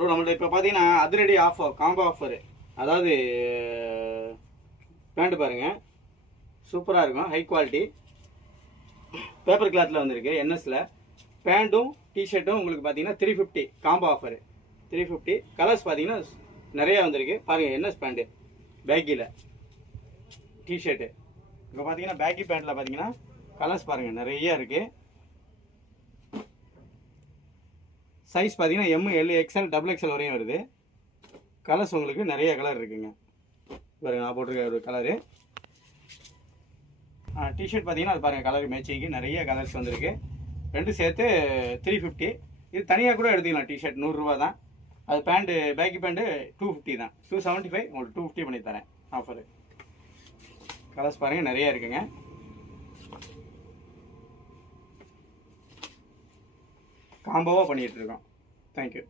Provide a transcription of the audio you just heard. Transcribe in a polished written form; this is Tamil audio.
ப்ரோ நம்மள்ட்ட இப்போ பார்த்தீங்கன்னா அதிரடி ஆஃபர் காம்போ ஆஃபரு, அதாவது பேண்ட் பாருங்கள் சூப்பராக இருக்கும், ஹை குவாலிட்டி பேப்பர் கிளாத்தில் வந்திருக்கு என்எஸ்ல. பேண்ட்டும் டிஷர்ட்டும் உங்களுக்கு பார்த்தீங்கன்னா 350 காம்போ ஆஃபரு 350. கலர்ஸ் பார்த்தீங்கன்னா நிறையா வந்திருக்கு பாருங்கள். என்எஸ் பேண்ட்டு பேக்கியில் டிஷர்ட்டு. இப்போ பார்த்தீங்கன்னா பேக்கி பேண்ட்டில் பார்த்தீங்கன்னா கலர்ஸ் பாருங்கள் நிறைய இருக்குது. சைஸ் பார்த்தீங்கன்னா M, L, XL, double XL வரையும் வருது. கலர்ஸ் உங்களுக்கு நிறைய கலர் இருக்குங்க. பாருங்கள் நான் போட்டிருக்க ஒரு கலரு. டிஷர்ட் பார்த்தீங்கன்னா அது பாருங்கள் கலர் மேட்சிங்கு நிறைய கலர்ஸ் வந்திருக்கு. ரெண்டும் சேர்த்து 350. இது தனியாக கூட எடுத்துக்கலாம். டிஷர்ட் 100 ரூபா தான். அது பேண்ட்டு பேக்கி பேண்ட்டு 250 தான். 275 உங்களுக்கு 250 பண்ணி தரேன் ஆஃபரு. கலர்ஸ் பாருங்கள் நிறைய இருக்குங்க. காம்போவாக பண்ணிகிட்ருக்கோம். தேங்க்யூ.